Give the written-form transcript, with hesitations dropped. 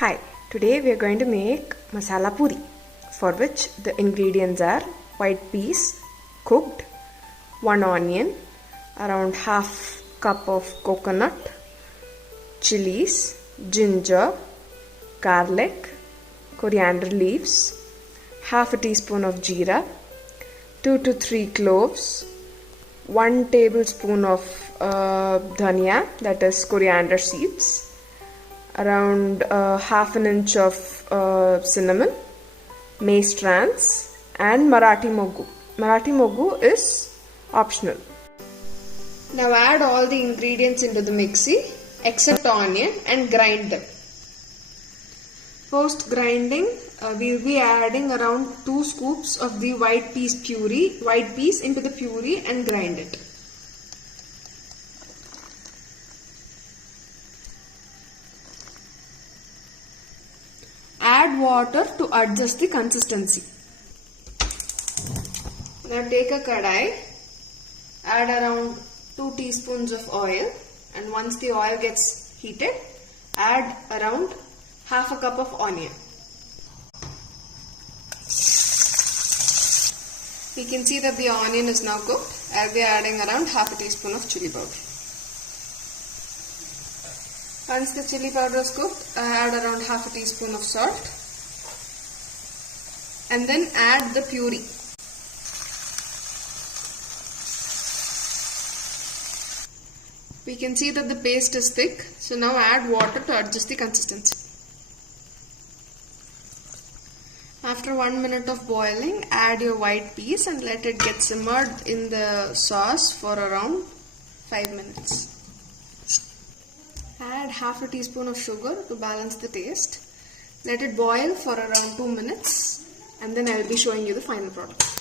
Hi, today we are going to make masala puri, for which the ingredients are white peas cooked, 1 onion, around half cup of coconut, chilies, ginger, garlic, coriander leaves, half a teaspoon of jeera, 2 to 3 cloves, 1 tablespoon of dhaniya, that is coriander seeds, around half an inch of cinnamon, Mace Strands, and Marathi Moggu. Marathi Moggu is optional. Now add all the ingredients into the mixie except onion and grind them. Post grinding, we will be adding around 2 scoops of the white peas into the puree and grind it. Add water to adjust the consistency. Now take a kadai, add around 2 teaspoons of oil, and once the oil gets heated, add around half a cup of onion. We can see that the onion is now cooked. I'll be adding around half a teaspoon of chilli powder. Once the chilli powder is cooked, I add around half a teaspoon of salt and then add the puree. We can see that the paste is thick, so now add water to adjust the consistency. After 1 minute of boiling, add your white peas and let it get simmered in the sauce for around 5 minutes. Add half a teaspoon of sugar to balance the taste. Let it boil for around 2 minutes and then I will be showing you the final product.